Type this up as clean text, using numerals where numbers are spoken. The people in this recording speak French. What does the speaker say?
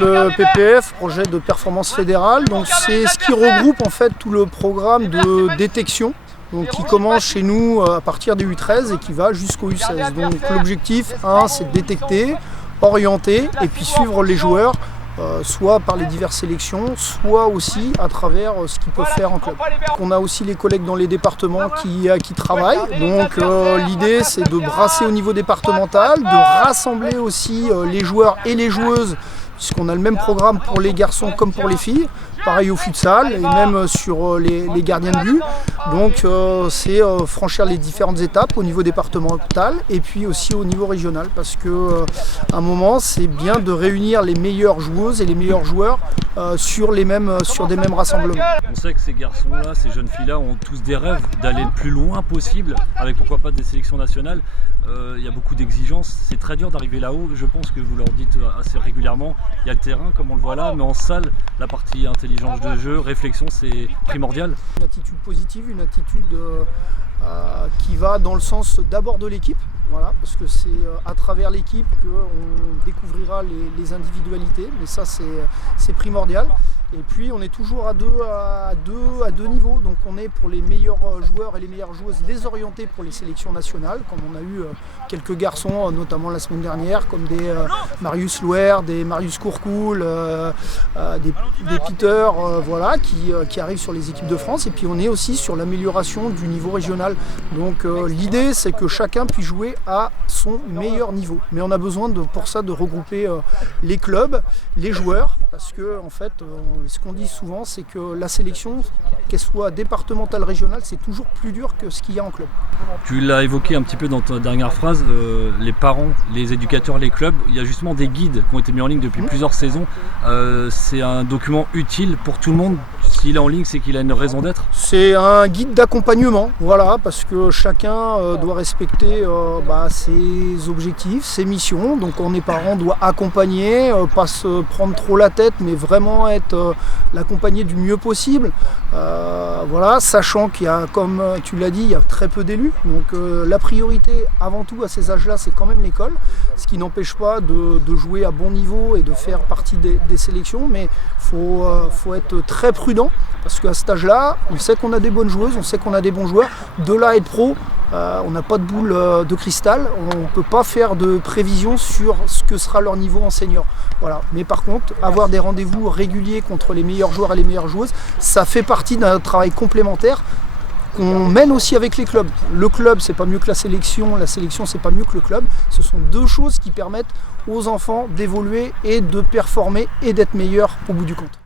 Le PPF, projet de performance fédérale, donc c'est ce qui regroupe en fait tout le programme de détection, donc qui commence chez nous à partir des U13 et qui va jusqu'au U16. Donc l'objectif, c'est de détecter, orienter et puis suivre les joueurs, soit par les diverses sélections, soit aussi à travers ce qu'ils peuvent faire en club. On a aussi les collègues dans les départements qui travaillent, donc l'idée c'est de brasser au niveau départemental, de rassembler aussi les joueurs et les joueuses, puisqu'on a le même programme pour les garçons comme pour les filles, pareil au futsal et même sur les gardiens de but. Donc c'est franchir les différentes étapes au niveau départemental et puis aussi au niveau régional, parce que à un moment c'est bien de réunir les meilleures joueuses et les meilleurs joueurs sur des mêmes rassemblements. On sait que ces garçons-là, ces jeunes filles-là ont tous des rêves d'aller le plus loin possible, avec pourquoi pas des sélections nationales. Il y a beaucoup d'exigences, c'est très dur d'arriver là-haut, je pense que vous leur dites assez régulièrement. Il y a le terrain comme on le voit là, mais en salle, la partie intelligence de jeu, réflexion, c'est primordial. Une attitude positive, une attitude qui va dans le sens d'abord de l'équipe, voilà, parce que c'est à travers l'équipe qu'on découvrira les individualités, mais ça c'est primordial. Et puis on est toujours à deux niveaux, donc on est pour les meilleurs joueurs et les meilleures joueuses désorientés pour les sélections nationales, comme on a eu quelques garçons, notamment la semaine dernière, comme des Marius Louer, des Marius Courcoul, des Peter, voilà, qui arrivent sur les équipes de France. Et puis on est aussi sur l'amélioration du niveau régional. Donc l'idée c'est que chacun puisse jouer à son meilleur niveau. Mais on a besoin pour ça de regrouper les clubs, les joueurs, parce que en fait, ce qu'on dit souvent, c'est que la sélection, qu'elle soit départementale, régionale, c'est toujours plus dur que ce qu'il y a en club. Tu l'as évoqué un petit peu dans ta dernière phrase, les parents, les éducateurs, les clubs, il y a justement des guides qui ont été mis en ligne depuis plusieurs saisons. C'est un document utile pour tout le monde. S'il est en ligne, c'est qu'il a une raison d'être. C'est un guide d'accompagnement, voilà, parce que chacun doit respecter ses objectifs, ses missions. Donc on est parents, doit accompagner, pas se prendre trop la tête, mais vraiment être l'accompagner du mieux possible. Voilà, sachant qu'il y a, comme tu l'as dit, il y a très peu d'élus. Donc la priorité avant tout à ces âges-là, c'est quand même l'école, ce qui n'empêche pas de jouer à bon niveau et de faire partie des sélections, mais faut être très prudent, parce qu'à cet âge-là, on sait qu'on a des bonnes joueuses, on sait qu'on a des bons joueurs. De là à être pro, on n'a pas de boule de cristal, on ne peut pas faire de prévision sur ce que sera leur niveau en senior. Voilà. Mais par contre, avoir des rendez-vous réguliers contre les meilleurs joueurs et les meilleures joueuses, ça fait partie d'un travail complémentaire qu'on mène aussi avec les clubs. Le club, c'est pas mieux que la sélection c'est pas mieux que le club. Ce sont deux choses qui permettent aux enfants d'évoluer et de performer et d'être meilleurs au bout du compte.